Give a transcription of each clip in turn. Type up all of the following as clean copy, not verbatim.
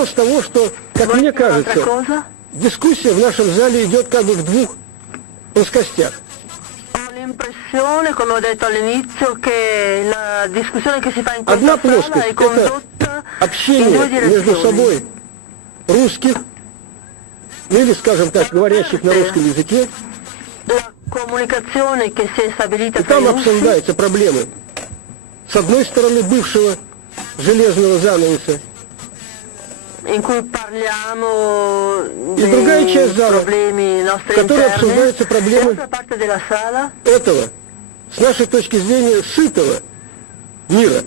начинал с того, что, как мне кажется, дискуссия в нашем зале идет как бы в двух плоскостях. Одна плоскость – это общение между собой русских, или, скажем так, говорящих на русском языке, и там обсуждаются проблемы, с одной стороны, бывшего железного занавеса, и другая часть зала, в которой обсуждаются проблемы этого, с нашей точки зрения, сытого мира.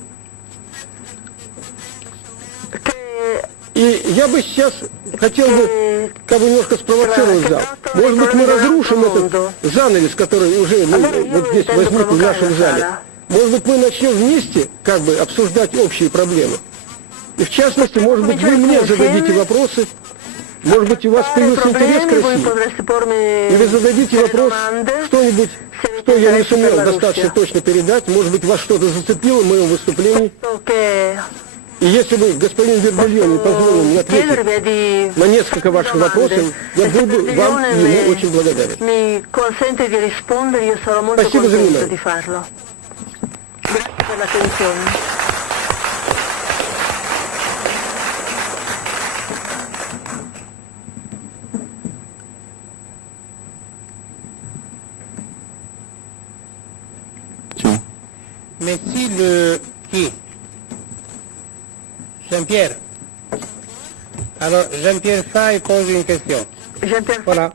И я бы сейчас хотел бы как бы немножко спровоцировать зал. Может быть, мы разрушим этот занавес, который уже вот здесь возник в нашем зале. Может быть, мы начнем вместе как бы обсуждать общие проблемы. И в частности, может быть, вы мне зададите вопросы, может быть, у вас появился интерес к России, и вы зададите вопрос, что-нибудь, что я не сумел достаточно точно передать, может быть, вас что-то зацепило в моем выступлении. И если бы господин Вербильони позволил мне ответить на несколько ваших вопросов, я был бы вам и ему очень благодарен. Спасибо за внимание. Mais si le qui Jean-Pierre. Alors, Jean-Pierre Fay pose une question. Voilà.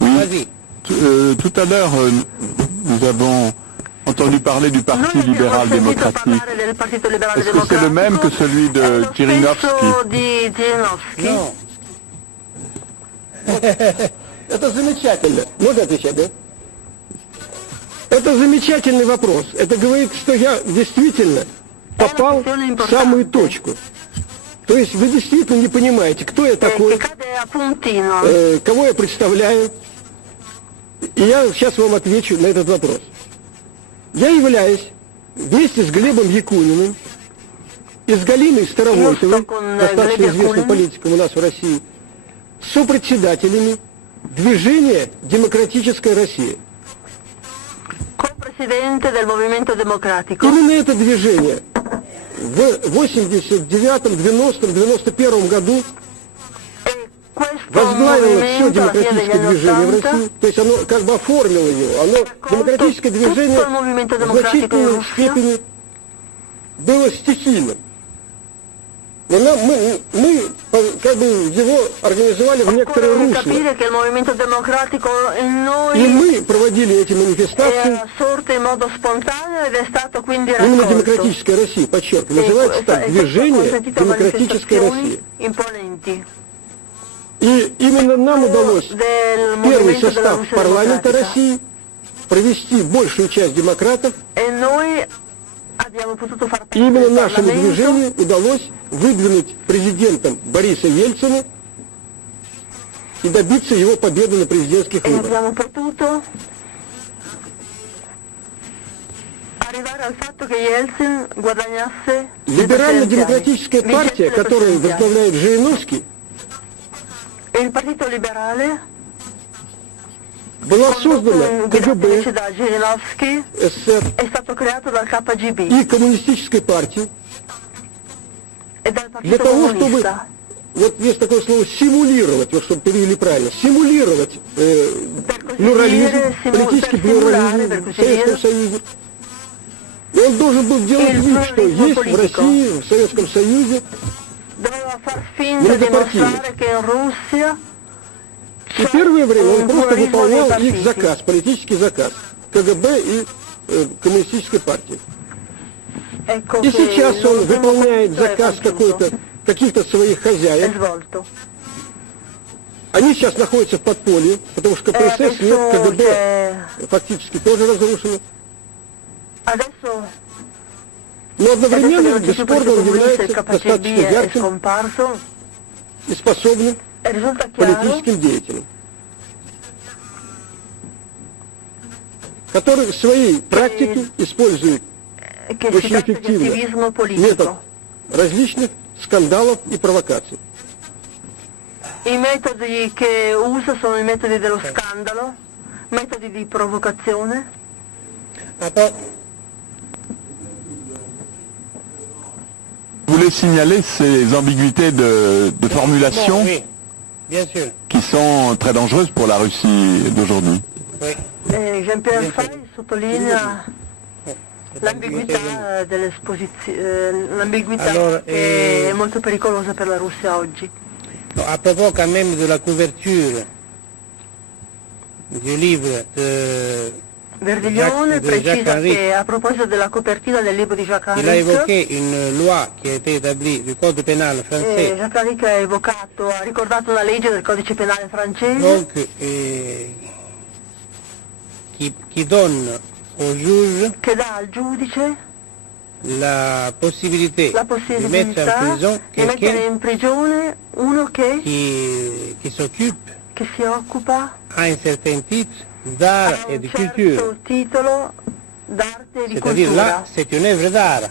Oui. Tout à l'heure, nous avons entendu parler du Parti libéral-démocratique. Est-ce que c'est le même que celui de Жириновский? Non. Это замечательно. Можно отвечать, да? Это замечательный вопрос. Это говорит, что я действительно попал в самую точку. То есть вы действительно не понимаете, кто я такой, кого я представляю. И я сейчас вам отвечу на этот вопрос. Я являюсь вместе с Глебом Якуниным и с Галиной Старовойтовой, достаточно известным политиком у нас в России, сопредседателями движения «Демократическая Россия». Именно это движение в 89-м, 90-м, 91-м году возглавило все демократическое движение в России, то есть оно как бы оформило его, демократическое движение в значительной степени было стихийным. Но мы как бы его организовали в некоторое русло. И мы проводили эти манифестации. Именно «Демократическая Россия», подчеркиваю, называется так, «Движение Демократическая Россия». И именно нам удалось первый состав парламента России провести большую часть демократов. И именно нашему движению удалось выдвинуть президентом Бориса Ельцина и добиться его победы на президентских выборах. Либерально-демократическая партия, которую возглавляет Жириновский, была создана КГБ, СССР и коммунистической партией для того, чтобы, вот есть такое слово, симулировать, вот чтобы перевели правильно, симулировать плюрализм, политический плюрализм в Советском Союзе. И он должен был делать вид, что есть в России, в Советском Союзе многопартийность. И первое время он просто выполнял их заказ, политический заказ КГБ и коммунистической партии. И сейчас он выполняет заказ каких-то своих хозяев. Они сейчас находятся в подполье, потому что КПСС нет, КГБ фактически тоже разрушено. Но одновременно, бесспорно, он является достаточно ярким и способным политическим деятелем, который в своей практике использует очень эффективно метод различных скандалов и провокаций. I metodi che usa sono i metodi dello scandalo, metodi di provocazione. Vous voulez signaler ces ambiguïtés de formulation Oui, bien sûr. qui sont très dangereuses pour la Russie d'aujourd'hui. Oui. Jean-Pierre Fay sottolinea l'ambiguità l'ambiguità Allora, che è molto pericolosa per la Russia oggi. Non, à propos quand même de la couverture du livre de Verdiglione de Jacques precisa Henry, che a proposito della copertina del libro di Jacques il a Henry, évoqué une loi qui a été établie du code pénal français, Jacques Henry ha evocato, ha ricordato una legge del codice penale francese donc qui donne au juge che dà al giudice la possibilité la de mettre en possibilità prison di mettere quelqu'un in prigione uno qui s'occupe che si occupa à un certain titre d'art a et un de certo culture. titolo d'arte e di C'est-à-dire cultura, là, c'est une œuvre d'art.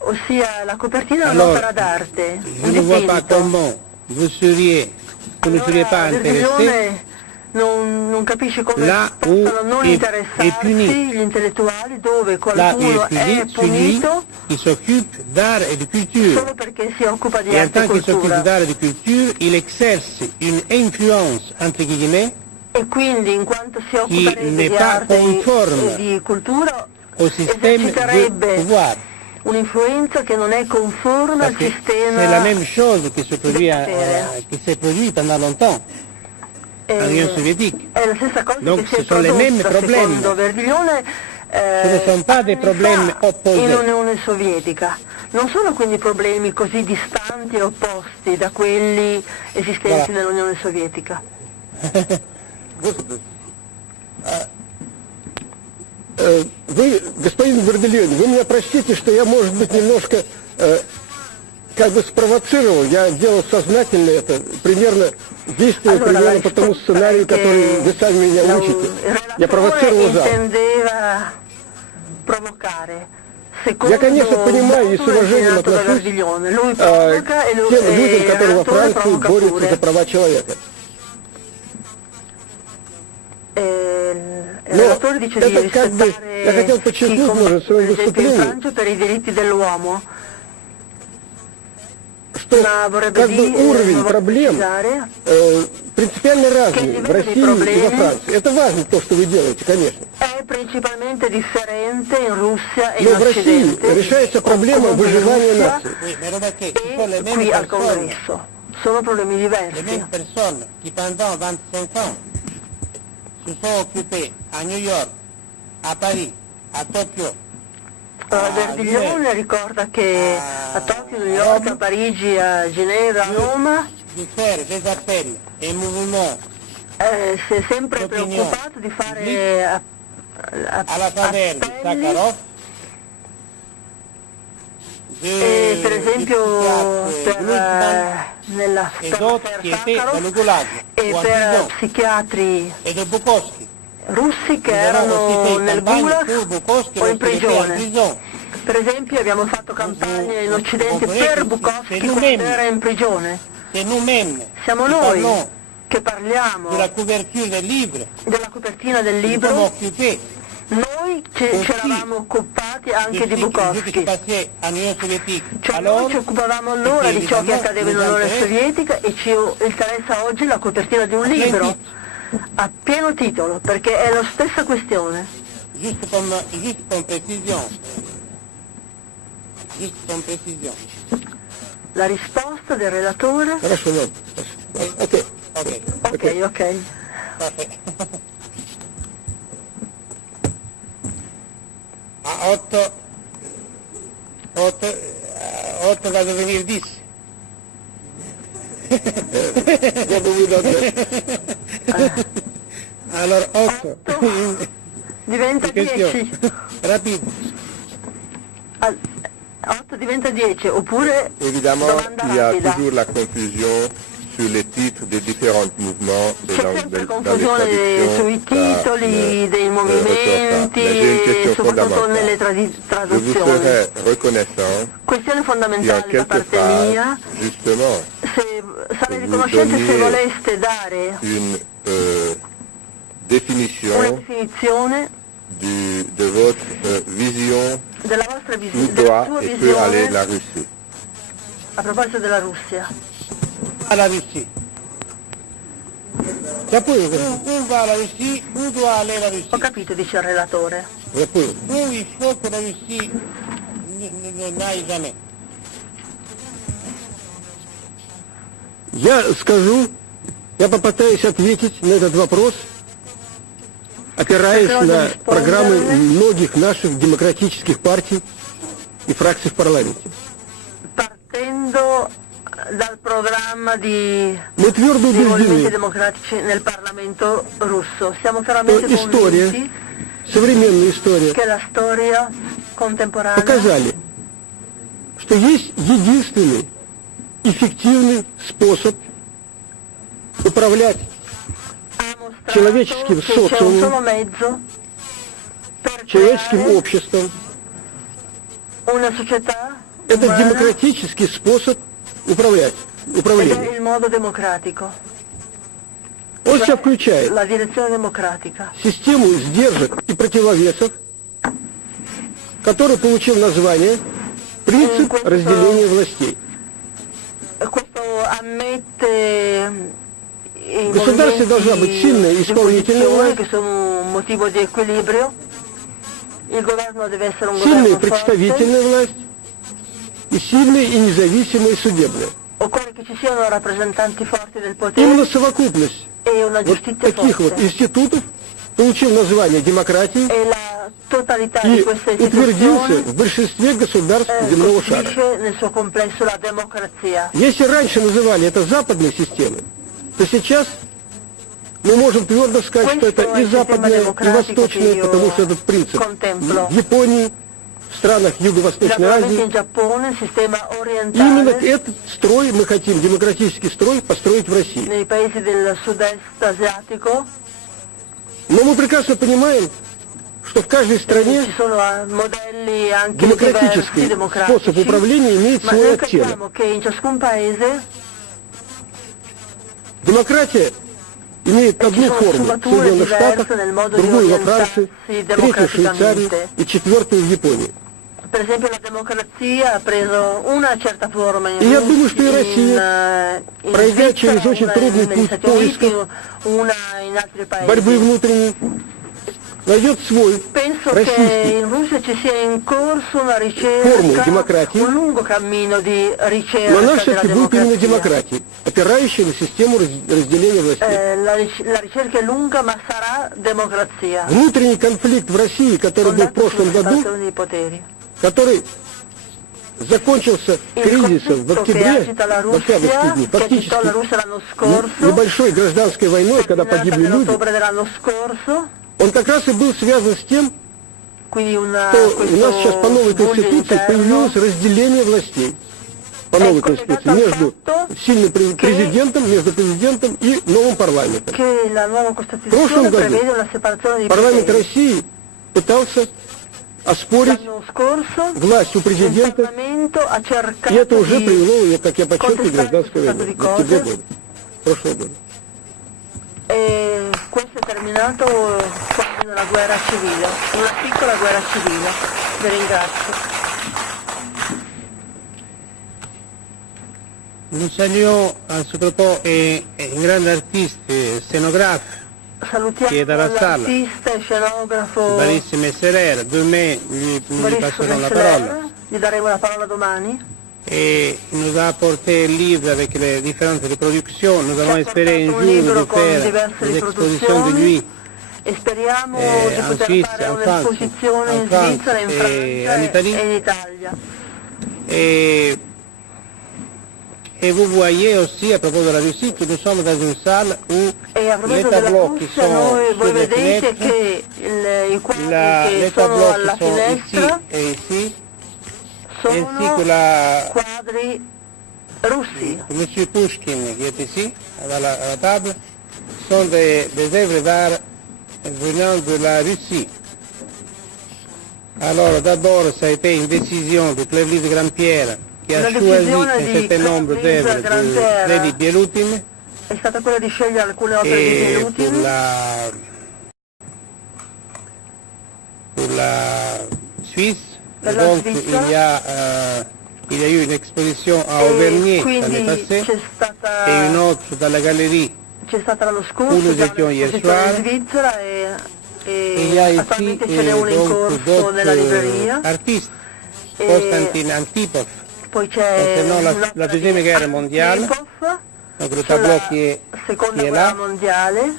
ossia la copertina è Alors, un'opera d'arte, Je un ne vois pas dipinto. comment vous ne seriez pas intéressé Verdiglione non capisce come là possono où non è interessarsi puni. gli intellettuali dove Là, qualcuno il è celui punito qui s'occupe d'art et de culture. solo perché si occupa di Et en arte e tant qu'il s'occupe cultura. d'art et de culture, il exerce une influence, entre guillemets, E quindi in quanto si occupa n'est di pas arte conforme e di cultura au système de eserciterebbe pouvoir. un'influenza che non è conforme Parce al que sistema c'est la même chose qui se produit, qui s'est produit pendant longtemps en Union soviétique. È la stessa cosa Donc, che si è ce sont les mêmes prodotta problèmes. secondo Verdiglione Ce ne sont pas des problèmes opposés. in Unione Sovietica. Non sono quindi problemi così distanti e opposti da quelli esistenti Voilà. nell'Unione Sovietica. Вы, господин Вердельон, вы меня простите, что я, может быть, немножко как бы спровоцировал. Я делал сознательно это, примерно действую Allora, примерно la по тому risposta сценарию, è che который вы сами меня учите. Я провоцировал зал. intendeva provocare. Я, конечно, понимаю и с уважением отношусь Lui к provoca e тем людям, которые во il relatore Франции provoca борются pure. за права человека. Il No, relatore dice di это как бы, я хотел rispettare chi подчеркнуть, combatte, может, в своем per esempio in выступлении, Francia per i diritti dell'uomo, что ma vorrebbe как бы уровень vorrebbe проблем precisare принципиально разный в России и во Франции. Это важно, то, что вы делаете, конечно. è principalmente differente in Russia e Но in в России Occidente, решается проблема comunque in выживания Russia нации. Oui, mais remarquez, ce sont les e mêmes qui al personnes, Congresso. Sono problemi les diversi. mêmes personnes qui pendant 25 ans se sont occupées à New York, à Paris, à Tokyo, Verdiglione ricorda che a Tokyo, New York, a Parigi, a Ginevra, a Roma de faire des appels et mouvements si è sempre L'opinione preoccupato di fare à la faveur de appelli Sakharov, per esempio nella et per d'autres qui étaient dans le Sakharov goulag e ou en per prison, psichiatri et de Bukowski. russi che Nous avons aussi erano fait nel campagne gulag pour Bukowski o in lorsqu'il était en prigione. prison. Per esempio abbiamo fatto campagne in Occidente comprenez per che Bukowski se quando nous-mêmes- era in prigione. C'est nous-mêmes Siamo qui noi parlons che parliamo de la couverture des livres, della copertina del nous sommes libro. occupés Noi ci eravamo occupati de anche di ce qui se Bukowski, passait en Union soviétique. cioè Alors, noi ci occupavamo allora di ciò che accadeva in Unione Évidemment, Sovietica e ci interessa oggi la copertina di un libro a pieno titolo, perché è la stessa questione. juste comme précision, juste comme précision. La risposta del relatore? Хорошо, ладно. Окей. Ok, Ok. parfait. A 8 va devenir 10. Я думаю, да. Alors 8. Diventa 10. Rapide. 8 diventa 10, oppure Évidemment, domanda il y a rapida. toujours la confusion sur les titres des différents mouvements et C'è dans sempre les confusione sui traductions. titoli dei movimenti Mais j'ai une e question soprattutto nelle fondamentale. Je vous traduzioni. serais reconnaissant Questione si en fondamentale da quelque parte part, mia, justement, sarei vous riconoscente se donniez voleste dare une una définition definizione de votre vision della vostra où visione, della doit sua et peut aller visione la Russie. a proposito della Russia. La Russie. Я понял, Où va la Russie? Où doit aller la Russie? Ho capito, dice il relatore. я понял. Où il faut que la Russie n'aille jamais. Я попытаюсь ответить на этот вопрос, опираясь на программы многих наших демократических партий и фракций в парламенте. Partendo dal programma di Мы твердо dei movimenti убеждены, democratici nel Parlamento russo, siamo что chiaramente история, convinti современная история, che la storia contemporanea показали, что есть единственный эффективный способ управлять ha mostrato человеческим che c'è un социумом, solo mezzo per человеческим creare обществом. una società Это umana демократический способ ed è управления. il modo democratico, Он себя включает la direzione democratica. систему сдержек и противовесов, который получил название «Принцип разделения властей». Questo ammette i Государстве должна быть сильная movimenti di исполнительная opposizione власть, che sono un motivo di equilibrio. Il governo deve essere un сильная governo forte. представительная власть и сильная и независимая судебная. Occorre che ci siano rappresentanti forti del Именно potere совокупность e una вот giustizia таких вот forte. институтов получил название демократии E la totalità di и queste утвердился istituzioni в большинстве государств земного шара. costituisce nel suo complesso la democrazia. Если раньше называли это западной системой, то сейчас мы можем твердо сказать, что это и западная, и восточная, потому что этот принцип в Японии, в странах Юго-Восточной Naturalmente in Азии, Giappone il sistema именно orientale, этот строй мы хотим, демократический строй, построить в России. nei paesi del sud-est asiatico, Но мы прекрасно понимаем, что в каждой стране ci sono modelli anche diversi, демократический способ democratici, управления имеет ma свой noi оттенок. capiamo che in ciascun paese Демократия имеет одну форму в Соединенных Штатах, другую во Франции, третью в Швейцарии и четвертую в Японии. per esempio la democrazia ha preso una certa forma in И я думаю, что и Russia, Россия, пройдя через очень трудный negli путь Stati Uniti, поиска una in altri paesi. борьбы внутренней, найдет свой Penso che российский in Russia ci sia in corso una форму ricerca, демократии, un lungo cammino di но ricerca она della все-таки будет именно democrazia. демократией, опирающей на систему разделения властей. La ricerca è lunga ma sarà democrazia. Внутренний конфликт в России, который был в Fondata прошлом sulla году, separazione dei poteri. который закончился Il кризисом в conflitto che октябре, agita la в октябрьские Russia, дни, che agitò la фактически Russia l'anno scorso, небольшой гражданской войной, когда terminata погибли люди, nell'ottobre dell'anno scorso, он как раз и был связан с тем, quindi что у нас сейчас по новой questo Конституции interno появилось разделение властей. По новой Конституции. Между сильным президентом, между президентом и новым парламентом. che la nuova В Costituzione прошлом году prevede una separazione dei парламент poteri. России пытался оспорить L'anno scorso власть у il президента, Parlamento ha cercato и это уже di привело, как я подчеркиваю, к гражданской Stato войне di в октябре cose. года, прошлого года. e questo è terminato con una guerra civile, una piccola guerra civile. Vi ringrazio. Nous saluons à ce propos un grand artiste, scénographe, Salutiamo Che è dalla sala. l'artista e scenografo Boris Messerer. Demain, gli Boris passerons la Messeler. parola. Gli daremo la parola domani. Et il nous a apporté un livre avec les différentes reproductions. Nous allons Ci ha espérer un portato un jour libro de con faire diverse des expositions de lui riproduzioni e speriamo di en poter Suisse, fare en France, un'esposizione en in France Svizzera, in e Francia en Italie. e in Italia. Et vous voyez aussi, à propos de la Russie, que nous sommes dans une salle où E a les proposito della tableaux qui Russia, sont voi sur les vedete fenêtres, che i quadri che les sono tableaux alla qui sont ici finestra et ici, ainsi sono que la quadri russi. M. Pushkin qui est ici, à la table, sont des œuvres d'art venant de la Russie. Alors d'abord ça a été une décision de Clevlis Grand-Pierre qui a Una choisi decisione un di certain nombre Clevlis d'œuvres Grand-Pierre. de Lady Bielutin È stata quella di scegliere alcune opere di et Bielutin. pour la Suisse. Per Et la donc Svizzera. il y a eu une exposition à E Auvergne quindi l'année passée c'è et une stata, autre dans la galerie. c'è stata l'anno scorso Où nous già étions hier un'esposizione soir. in Svizzera Il y a e ici attualmente ce n'è una in corso nella libreria. artistes, E Konstantin Antipov, poi c'è concernant un'opera la deuxième di guerre mondiale, Antipov donc le tableau sulla qui est seconda là, guerra mondiale,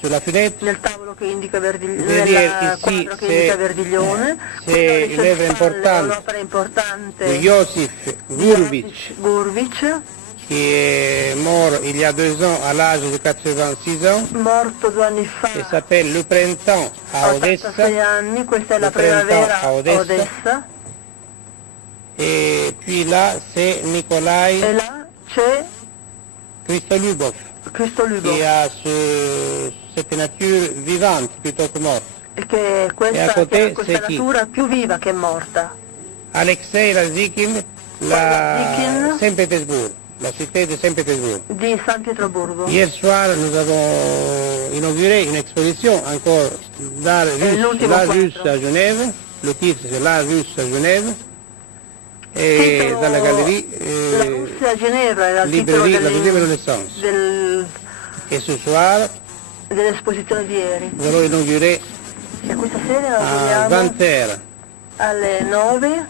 sur la fenêtre. nel tavolo che indica Derrière nel ici, quadro che c'est- indica Verdiglione. c'est Poi une œuvre c'è importante un'opera importante de Josif Gurvitch, Gurvitch, qui est mort il y a 2 ans à l'âge de 86 ans, morto 2 anni fa et s'appelle Le Printemps à a 86 Odessa. anni, questa è la Il printemps primavera a a Odessa. Odessa. Et puis là, c'est Nikolai E là c'è Kristolubov, Cristo qui Lugo, a cette nature vivante plutôt que morte. e che E questa, a côté, che questa c'est chi? natura più viva che morta. Alexei Razikin, Razikin. Saint-Pétersbourg, la cité de Saint-Pétersbourg. Di San Pietroburgo. Hier soir, nous avons inauguré une exposition encore d'art russe, l'ultimo l'art quadro. russe à Genève. Le titre c'est l'art russe à Genève. Et Titolo- dans la galerie, La Russia a Ginevra era il titolo librairie La Deuxième Renaissance. Et ce soir, dell'esposizione di ieri. nous allons inaugurer E questa sera à inauguriamo 20h, alle 9,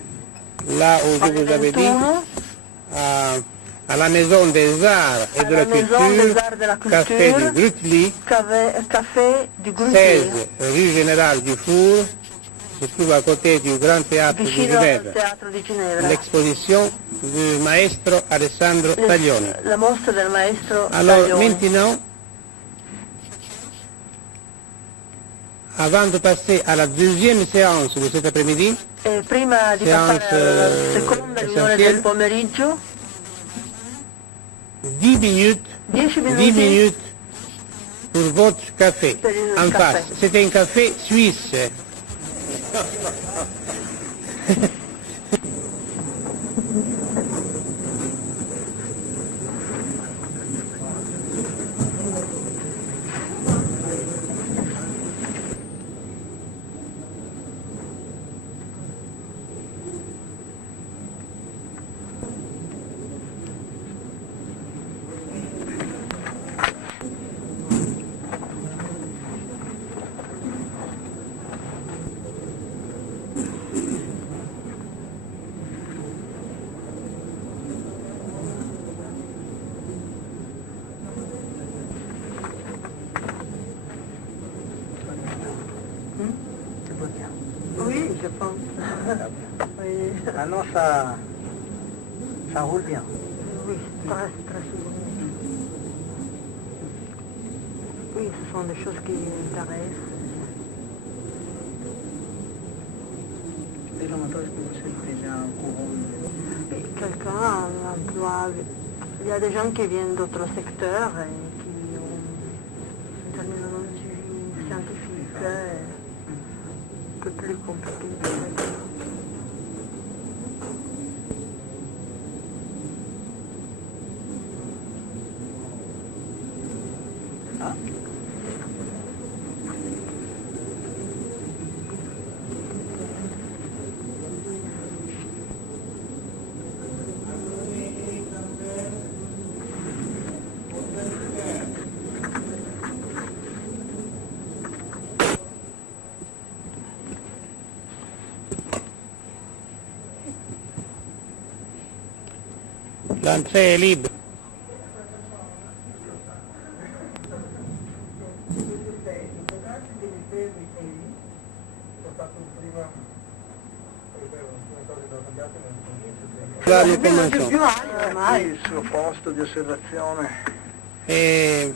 là où je alle vous avais dit, 21, à la Maison des Arts et de alla la Maison des Culture, Arts de la café Culture, du Grutli, caffè di 16 Gruntier, rue Général Dufour, se trouve à côté du Grand Théâtre de vicino al Genève. teatro di Ginevra. L'exposition du maestro Alessandro Taglioni. La mostra del maestro Alors Taglioni. maintenant, avant de passer à la deuxième séance de cet après-midi, E prima di Seance, passare alla seconda riunione essentielle. del pomeriggio, 10 minutes, 10 10 minuti minutes pour votre café Per il en caffè. face. C'était un café suisse. Oui, je pense. Oui, Maintenant, ça roule bien. oui, très, très souvent. Oui, ce sont des choses qui m'intéressent. Et longtemps, est-ce que vous êtes déjà au courant Et quelqu'un emploie... Il y a des gens qui viennent d'autres secteurs et qui ont une terminologie scientifique un peu plus compliquée. L'entrée est libre. Là, nous commençons. Più alto ormai. il suo posto di osservazione? Et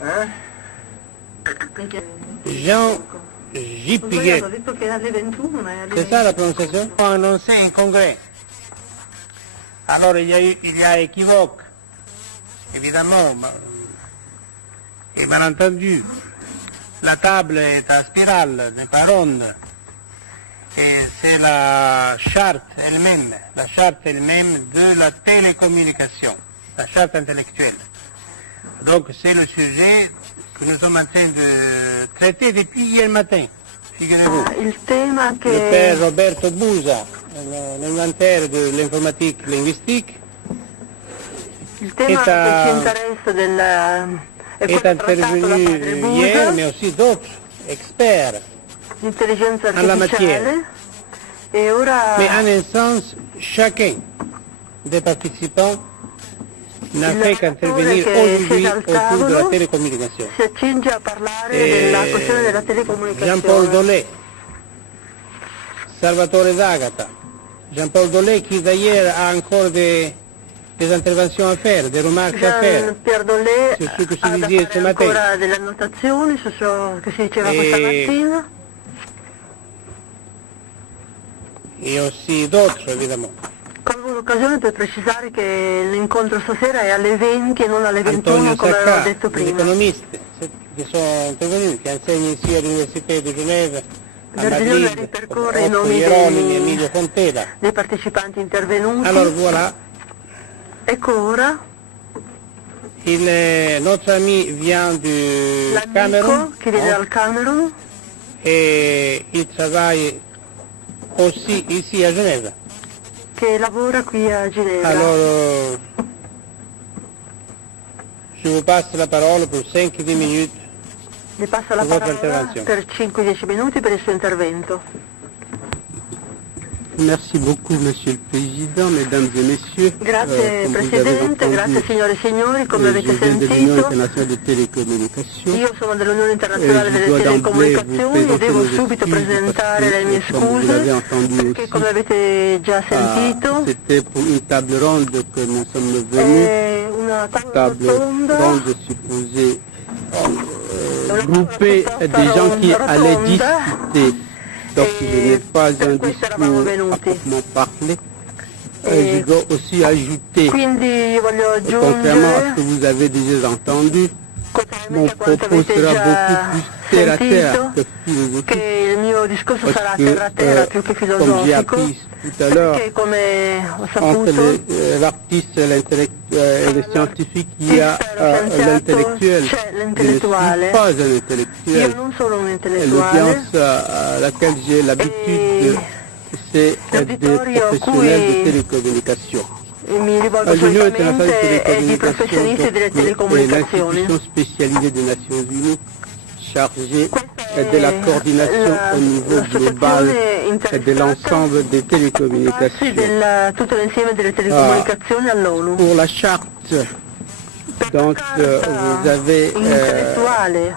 Jean J. Ho Piguet. sbagliato, ho detto che è alle 21, ma è alle C'est ça la prononciation? On a annoncé un congrès Alors il y a équivoque, évidemment, et bien entendu, la table est en spirale, n'est pas ronde, et c'est la charte elle-même de la télécommunication, la charte intellectuelle. Donc c'est le sujet que nous sommes en train de traiter depuis hier matin, figurez-vous. Il tema Le che père Roberto Busa, l'inventaire de l'informatique linguistique, il tema che ci interessa è quello est trattato da intervenu padre hier, Busa, mais aussi d'autres experts. l'intelligenza alla artificiale, e ora Mais en un sens, chacun des participants n'a il fait qu'intervenir relatore che aujourd'hui siede al autour de la tavolo télécommunication. si accinge a parlare della questione della telecomunicazione. Jean-Paul Dolé, Salvatore D'Agata. Jean-Paul Dolé qui d'ailleurs a encore des interventions à faire, des remarques à faire. Jean-Pierre Dolé C'est ce que ha si da disait fare ce matin. ancora delle annotazioni su ciò che si diceva questa mattina, Et aussi d'autres, évidemment. colgo l'occasione per precisare che l'incontro stasera è alle 20 e non alle 21 Antonio come avevo Sacca, detto des prima. économistes qui sont intervenus, qui enseignent ici à l'Université de Genève, a La riunione Madrid, ripercorre i Otto nomi Hieronymi e Emilio Fontela. dei partecipanti intervenuti. Alors voilà, Ecco ora notre ami vient du Cameroun l'amico che viene dal Camerun, et il travaille aussi ici à Genève. che lavora qui a Ginevra. Alors, je vous passe la parole pour 5-10 minutes. Le passo la Vostra parola intervenzione. per 5-10 minuti per il suo intervento. Merci beaucoup, Monsieur le Président, Mesdames et Messieurs. Grazie Comme vous avez Presidente, entendu, grazie signore e signori, come je avete viens de l'Union sentito. internationale de télécommunications. Io sono dell'Unione Internazionale je delle dois d'emblée Telecomunicazioni vous e devo présenter subito nos excuses presentare parce le mie que, comme vous l'avez scuse entendu perché aussi, come avete già sentito c'était pour une table ronde que nous sommes venus. è una tavola Table rotonda, ronde supposée una grouper tavola des gens qui rotonda, allaient discuter. Donc je n'ai pas per un questo eravamo discours à venuti. proprement parler. Je dois aussi ajouter, Quindi voglio contrairement à ce aggiungere, que vous avez déjà entendu, mon contrariamente a quanto propos avete sera già beaucoup plus terre à terre sentito, que philosophique. che il mio discorso sarà Parce terra a terra più che que, comme j'ai filosofico, appris tout à l'heure, perché come ho entre saputo l'artiste et le scientifique, il y a l'intellectuel. c'è Je ne l'intellettuale. suis pas un Io intellectuel. non sono un intellettuale, L'audience à laquelle j'ai l'habitude, c'est des professionnels de télécommunications. e mi rivolgo L'Union solitamente internationale ai de professionisti delle télécommunications est telecomunicazioni. l'institution spécialisée des Nations Unies chargée de la coordination au niveau global de l'ensemble des télécommunications. Tutto l'insieme delle telecomunicazioni all'ONU. Pour la charte, donc vous avez Intellettuale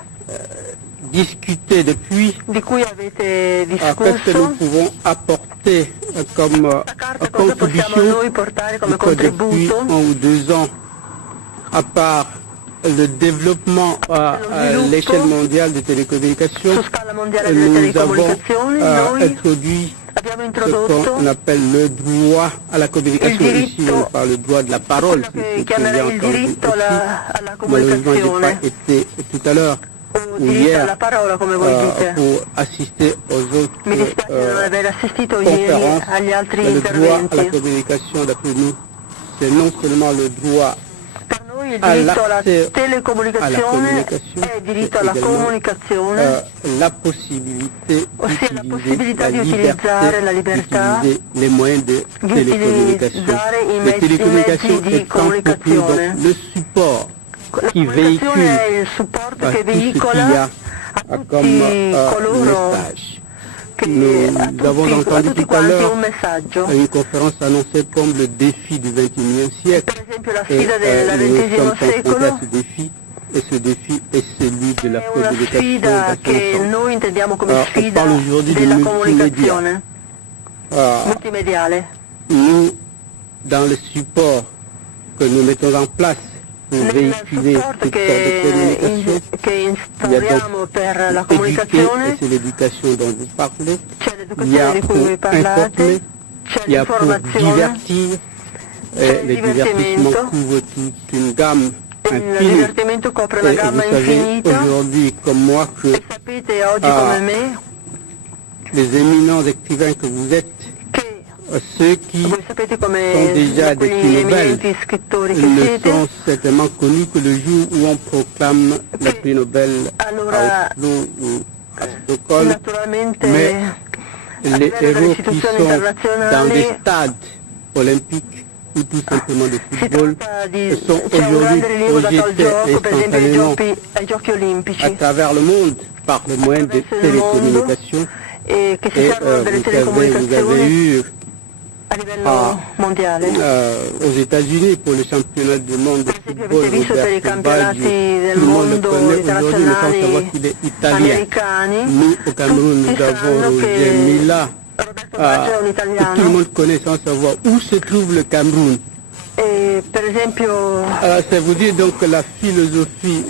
discuté depuis di cui avete qu'est-ce que nous discusso, pouvons apporter comme questa carta cosa possiamo noi contribution portare come depuis contributo 1 ou 2 ans, à part le développement à l'échelle mondiale des télécommunications, su scala mondiale delle nous avons telecomunicazioni. Noi introduit abbiamo ce introdotto qu'on appelle le droit à la communication. Il Ici, diritto- on parle le droit de la parole. quello c'est che ce que chiamerei j'ai il entendu diritto aussi. alla Malheureusement, je n'ai comunicazione, pas été tout à l'heure o ou diritto hier alla parola come voi dite. pour assister aux autres Mi dispiace non aver assistito ieri conférences. agli altri Le droit à la interventi. communication, d'après nous, c'est non seulement le droit Per noi il diritto alla all'accès telecomunicazione alla comunicazione, è diritto alla également, comunicazione, la possibilité ossia la d'utiliser possibilità di utilizzare la libertà d'utiliser les moyens de di télécommunication. utilizzare i Les mezzi télécommunications di étant pour nous comunicazione. donc le support La qui comunicazione véhicule è il supporto tout che ce qu'il y veicola a a comme tutti coloro message. che Nous a avons tutti, a entendu tutti tout à quanti l'heure un messaggio. une conférence annoncée comme le défi du XXIe siècle. Per esempio la Et sfida del nous XX sommes confrontés secolo à ce défi, et ce défi est celui de la è una communication sfida dans son che ensemble. noi intendiamo come On sfida parle aujourd'hui de della multimédia. comunicazione multimediale. Nous, dans le support que nous mettons en place pour Nel véhiculer supporto cette sorte de communication, che il y a instauriamo donc per la éduquer, et comunicazione, c'est l'éducation dont vous parlez, c'è il y a l'educazione di pour cui voi parlate, informer, c'è il y a pour l'informazione, divertir, Et le divertissement couvre toute une gamme Il infinie. divertimento copre una Et gamma vous savez infinita. aujourd'hui comme moi que E sapete oggi come me les éminents écrivains que vous êtes, che ceux qui voi sapete come sont déjà des quegli prix Nobel, eminenti scrittori che ne siete. sont certainement connus que le jour où on proclame le prix Nobel Allora, à Oslo ou à Stockholm. naturalmente Mais a les livello delle héros qui istituzioni sont dans internazionali des stades olympiques ou tout simplement de si football tratta di sont c'è un aujourd'hui grande rilievo dato al projetés gioco, per esempio instantanément ai giochi olimpici, à travers le monde par le moyen de attraverso il mondo, télécommunications. e che si Et servono delle vous savez, vous avez telecomunicazioni eu a livello mondiale. aux États-Unis pour le championnat du monde de Per esempio football, avete visto per i Roberto campionati Baggio, del tout le monde le mondo connaît aujourd'hui, mais sans savoir internazionali qu'il est italien. americani. Nous, au Cameroun, Tutti nous avons sanno Roger che Mila, Roberto Baggio è un que tout le italiano. monde connaît sans savoir où se trouve le Cameroun. E per esempio Alors, ça vous dit donc que la philosophie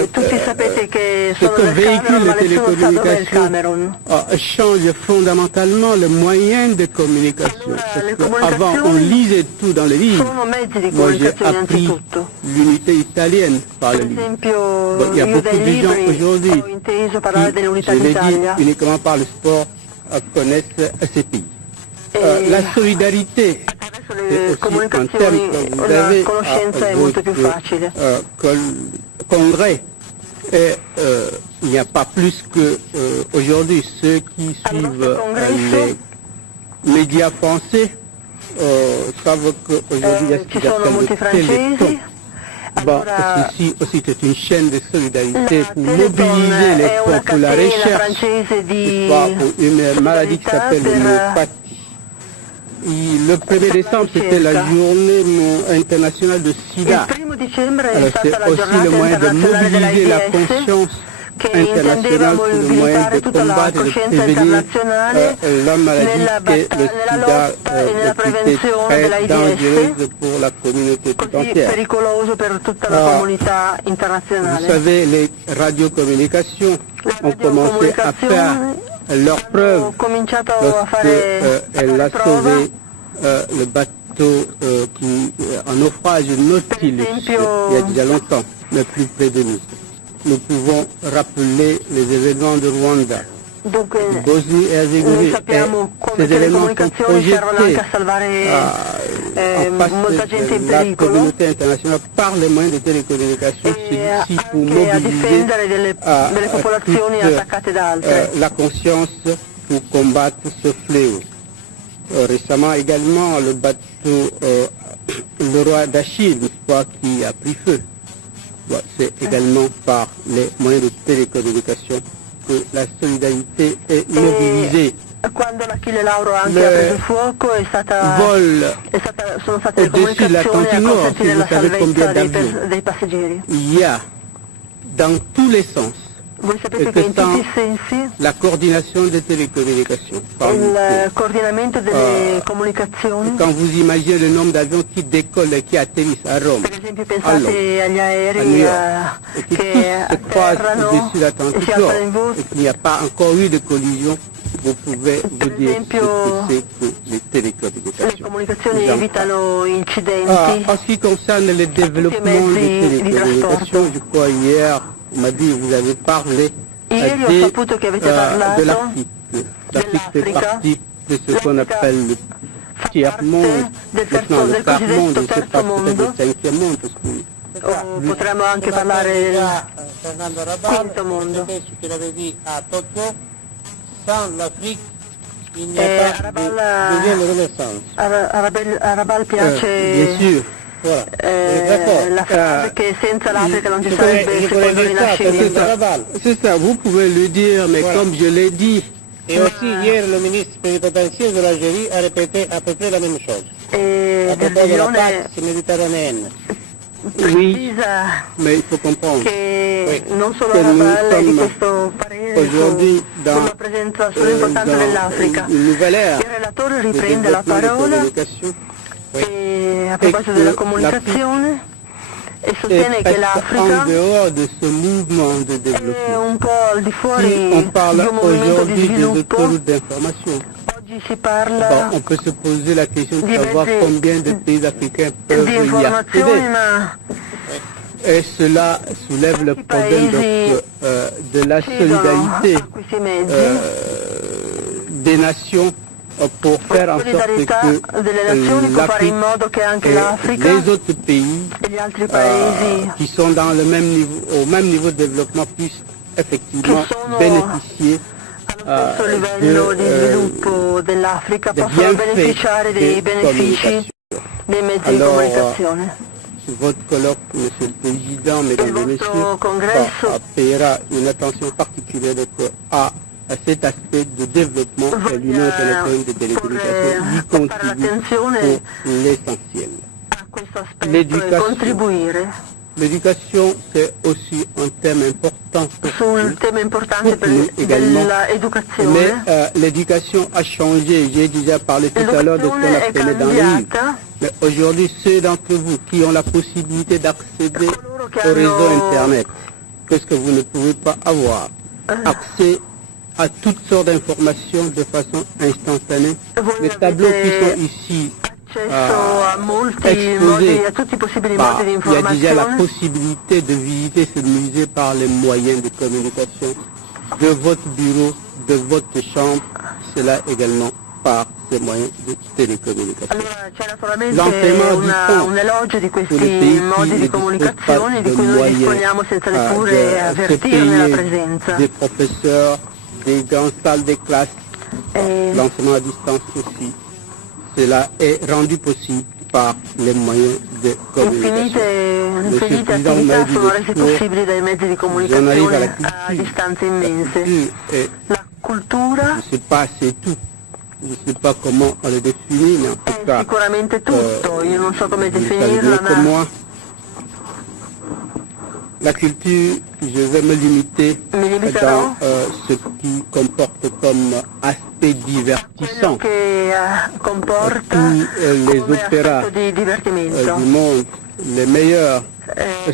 ou tutti sapete che ce sono que del véhiculent Cameron, ma les nessuno sa dov'è il télécommunications Cameron. change fondamentalement le moyen de communication. Allora, le Parce qu'avant, on comunicazioni lisait tout dans les livres. sono mezzi di Moi, j'ai comunicazione appris anzitutto. l'unité italienne par Per le livre. esempio Il y a io beaucoup dai de gens libri aujourd'hui ho inteso parlare qui, dell'unità je l'ai d'Italia. dit, uniquement par le sport, connaissent ces pays. E La solidarité, attraverso c'est le aussi un comunicazioni thème que vous la avez conoscenza à è molto più votre facile. congrès. Et il n'y a pas plus que aujourd'hui ceux qui suivent les médias français savent qu'aujourd'hui il y a ce Ci qu'ils sono appellent molti le téléthon. francesi. Bon, Allora, ceci aussi c'est une chaîne de solidarité la pour Teleton mobiliser les è fonds una pour la catena recherche, francese di n'est-ce pas, pour une maladie qui s'appelle per l'homéopathie. Le 1er décembre, c'était la journée internationale de il SIDA. 1° dicembre è Alors c'est stata la aussi le giornata moyen de internazionale mobiliser la dell'AIDS conscience che intendeva internationale sur le moyen mobilitare de tutta la combattre et de coscienza prévenir internazionale la maladie nella, qui est le nella SIDA, lotta e nella qui est prevenzione très dell'AIDS, dangereuse pour la communauté tout così entière. pericoloso per tutta la comunità Vous internazionale. savez, les radiocommunications ont commencé à faire leurs Hanno preuves cominciato a lorsque fare elle a prova. sauvé le bateau en naufrage Nautilus il y a déjà longtemps, mais plus près de nous. Nous pouvons rappeler les événements de Rwanda, Dunque, de Bosnie-Herzégovine, noi et sappiamo come ces che le éléments sont comunicazioni servono anche projetés a salvare en face molta gente in de la pericolo communauté internationale par les moyens de télécommunication, e c'est pour anche a mobiliser difendere delle popolazioni toute, attaccate da altre. la conscience pour combattre ce fléau. Récemment également, le bateau, le roi d'Achille, qui a pris feu. Bon, c'est également par les moyens de télécommunication que la solidarité est mobilisée. Quando l'Achille Lauro anche ha preso fuoco sono state le comunicazioni a consentire la salvezza dei passeggeri. Il y a dans tous les sens Voi sapete che in tutti i sensi la coordination des télécommunications. il coordinamento delle comunicazioni, Quand vous imaginez le nombre d'avions qui décollent et qui atterrissent à Rome, per esempio pensate agli aerei et qui che tous se croisent atterrano au-dessus de e l'Atlantique si Nord, alzano in volo, et qu'il n'y a pas encore eu de collision, vous pouvez vous dire esempio, ce que c'est que les le télécommunications. comunicazioni Nous en evitano incidenti. En ce qui concerne le développement des télécommunications, je crois hier, on m'a dit, vous avez parlé Ieri ho saputo che avete de parlato l'Afrique. L'Afrique fait dell'Africa. partie de ce qu'on appelle le tiers-monde, del maintenant le quart-monde, je ne sais terzo pas peut-être mondo. le cinquième-monde, parce que O potremmo anche parlare del Fernando Rabal, quinto mondo. ce qu'il avait dit à Tokyo, sans l'Afrique, il n'y a pas de deuxième renaissance. A Rabal bien piace sûr. Voilà. la frase che senza l'Africa non ci sarebbe il secondo rinascimento. Rabal. C'est ça, vous pouvez le dire, mais Voilà. comme je l'ai dit, Et aussi, hier, le ministre plénipotentiaire de l'Algérie a répété à peu près la même chose. E À propos de la Berlione pace méditerranéenne. precisa mais il faut comprendre. che non solo Che noi Rabal è di siamo questo parere aujourd'hui sulla presenza, sull'importanza dell'Africa. une nouvelle ère Il relatore de riprende la développement des parola communications e a proposito che della la- comunicazione e est sostiene che presque en l'Africa dehors de ce mouvement de è développement. un po' al di fuori Si on di parle un movimento di aujourd'hui des sviluppo. autoroutes d'information, Oggi Oggi si parla on peut se poser la question de savoir combien de pays africains peuvent di y informazioni, accéder. ma Et cela soulève le problème de la solidarité a questi mezzi, des nations pour faire en sorte solidarietà delle nazioni può fare in modo che anche et l'Africa les autres pays e gli altri paesi qui sont dans le même niveau, au même niveau de développement puissent effectivement Che sono bénéficier allo stesso livello di sviluppo dell'Africa des possono bienfaits beneficiare dei des benefici communications. dei mezzi di Alors, comunicazione. Votre colloque, Monsieur le Président, Mesdames et votre Messieurs, congresso paiera une attention particulière à cet aspect de développement de l'Union internationale des télécommunications qui contribue pour l'essentiel. a questo aspetto e L'educazione. contribuire L'éducation, c'est aussi un thème important pour sul nous. tema importante Nous également. dell'educazione. Mais l'éducation a changé. J'ai déjà parlé tout à l'heure de ce qu'on L'educazione è appelait dans les livres. cambiata. Mais aujourd'hui, ceux d'entre vous qui ont la possibilité d'accéder Coloro che au réseau hanno Internet, qu'est-ce que vous ne pouvez pas avoir accès à toutes sortes d'informations de façon instantanée. Voi Les tableaux qui avete sont ici accesso a molti exposés, modi, a tutti i possibili bah, modi di il y a déjà la informazione. possibilité de visiter ce musée par les moyens de communication de votre bureau, de votre chambre, cela également par ces moyens de télécommunication. Allora c'è naturalmente L'enseignement du fond un elogio di questi pour les pays modi qui di ne comunicazione disposent di pas cui de noi moyens disponiamo senza neppure de se avvertirne la payer presenza. des professeurs, des grandes salles de classe, l'enseignement à distance aussi. Cela est rendu possible par les moyens de communication. Infinite attività sono rese possibili dai mezzi di comunicazione a distanze immense. Et La cultura je ne sais pas, c'est tout. Je ne sais pas comment on le définit, mais en tout è cas, sicuramente tutto, io non so come vous savez definirla, mieux que ma moi. La culture, je vais me limiter Mi limiterò dans ce qui comporte comme aspect divertissant. quello che comporta Tous les come opéras aspetto di divertimento. du monde, les meilleurs,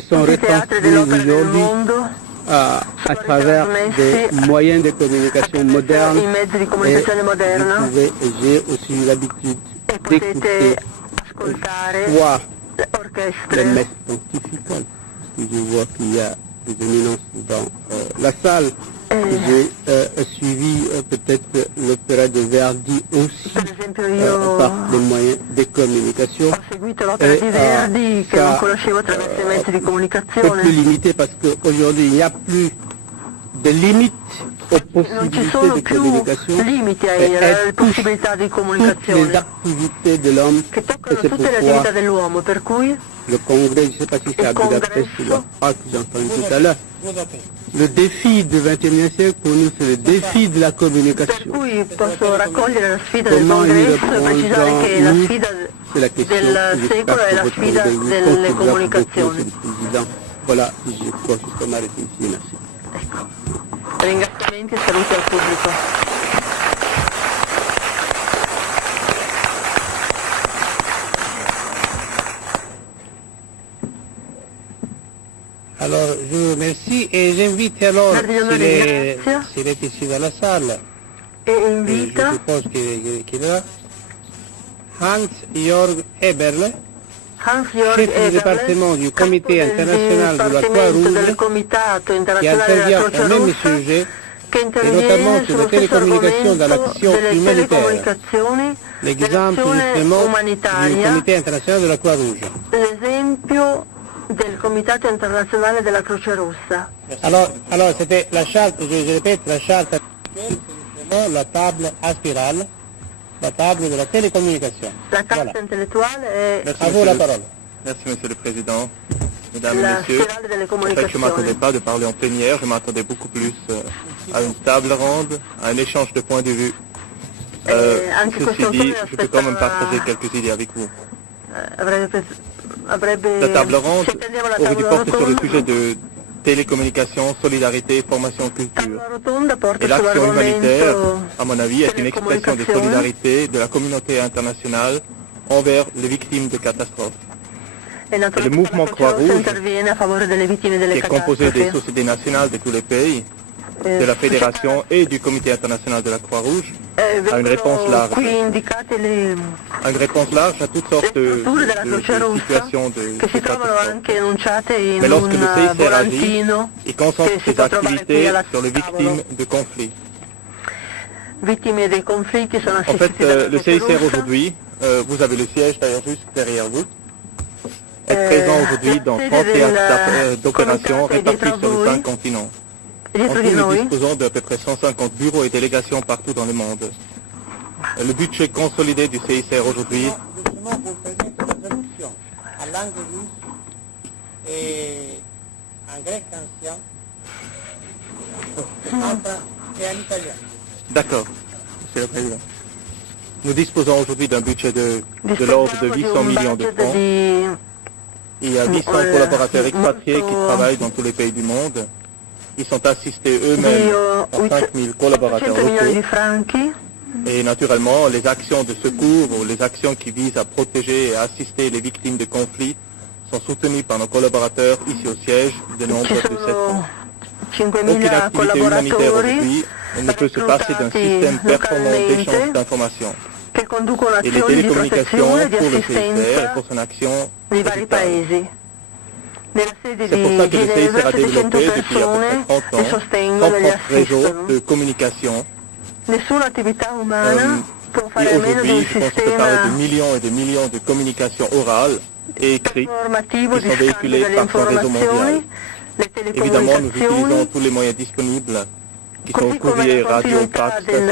sont Tutti i teatri retranscrits dell'opera del aujourd'hui mondo à travers des moyens de communication modernes. i mezzi di Et comunicazione moderna j'ai aussi l'habitude e potete d'écouter ascoltare soit les orchestre messes pontificales, parce que je vois qu'il y a des éminences dans la salle. J'ai suivi peut-être l'opéra de Verdi aussi per esempio io par les moyens de communication. ho seguito l'opera di Verdi che non conoscevo attraverso i mezzi di Un peu comunicazione. plus limité parce qu'aujourd'hui il n'y a plus de limites aux Non ci possibilités sono de più communication. limiti Et alle elle touche possibilità di toutes les comunicazione activités de l'homme. che Et toccano c'est tutte le pourquoi attività dell'uomo, per cui le congrès, je ne sais pas si c'est à Budapest ou à Prague, que j'ai entendu tout à l'heure, le défi du XXIe siècle pour nous c'est le défi de la per communication. cui posso raccogliere la sfida del Comment y congresso e precisare che la répondons-nous? sfida C'est la question del que secolo è la votre sfida congrès vous delle contribuera pour comunicazioni. Monsieur le Président. Voilà, je crois que je peux m'arrêter ici, merci. Ringraziamenti e saluti al pubblico. Alors, je vous remercie et j'invite alors, Guardiano ringrazio. s'il est ici dans la salle, E je invita suppose qu'il est là, Hans-Jörg Eberle, Hans-Jörg chef du Eberle, département du Comité capo del international de la Dipartimento del Croix-Rouge, Comitato qui Internazionale della intervient Croce au même Rossa, sujet, che et interviene notamment sur sullo les stesso télécommunications dans argomento l'action delle humanitaire. telecomunicazioni, L'exemple dell'azione justement du umanitaria, Comité international de la Croix-Rouge. l'esempio del Comitato Internazionale della Croce Rossa. Alors c'était la charte, je répète, la charte, c'est justement la table à spirale, la table de la télécommunication. La carta Voilà. intellettuale è À vous la parole. Merci, Monsieur le Président. Mesdames et la Messieurs, spirale delle en fait, je ne comunicazioni. m'attendais pas de parler en plénière, je m'attendais beaucoup plus à une table ronde, à un échange de points de vue. Anche Ceci questo dit, autore je peux quand même aspettava- partager quelques idées avec vous. avrebbe La table ronde se teneva la aurait dû tavola porter sur le rotonda, sujet de télécommunication, solidarité, formation, culture. tavola rotonda porta Et l'action humanitaire, sull'argomento à mon avis, est une expression de telecomunicazione. solidarité de la communauté internationale envers les victimes de catastrophes, E naturalmente le mouvement la Croce Rossa Croix-Rouge, interviene a favore delle vittime qui delle est composé des catastrofi. sociétés nationales de tous les pays, de la Fédération et du Comité international de la Croix-Rouge, a une réponse large. Qui indicate Une réponse large à toutes sortes de strutture della Croce Rossa situations de che si trovano anche enunciate in Mais lorsque le un CICR agit, volantino il concentre che si ses può trovare qui activités alla sur les tavola. victimes de conflits. Vittime dei conflitti sono En fait, assistite dalla le Croce CICR Rossa. aujourd'hui, vous avez le siège d'ailleurs juste derrière vous, est présent aujourd'hui dans 30 théâtres d'opérations répartis sur les 5 continents. En Dietro tout, di nous noi disposons d'à peu près 150 bureaux et délégations partout dans le monde. Le budget consolidé du CICR aujourd'hui Justement, vous faisiez une traduction à langue russe et en grec ancien, et en italien. D'accord, Monsieur le Président. Nous disposons aujourd'hui d'un budget de l'ordre de 800 millions de francs. Il y a 800 collaborateurs expatriés qui travaillent dans tous les pays du monde. Ils sont assistés eux-mêmes par 5000 collaborateurs 800 milioni di locaux. franchi. Et naturellement, les actions de secours ou les actions qui visent à protéger et assister les victimes de conflits sont soutenues par nos collaborateurs ici au siège de nombre Ci de 700. sono Aucune 5.000 activité humanitaire collaboratori aujourd'hui ne peut se passer d'un système performant d'échange d'informations. che conducono Et les azioni di télécommunications protezione e di pour le CICR et assistenza pour son action nei vari digitale. paesi. Nella sede C'est pour di ça que le Ginevra CICR a 700 développé depuis à peu persone près 30 li ans sostengono e li 130 réseaux assistono. de communication. Nessuna attività umana può Et fare a meno di aujourd'hui, un je pense qu'on peut parler de sistema millions et de millions de communications orales et écrites informativo qui di sont scambio véhiculées delle par son réseau mondial. informazioni, le Évidemment, nous utilisons telecomunicazioni, tous les moyens disponibles, qui sont così come courrier, la radio, continuità fax, del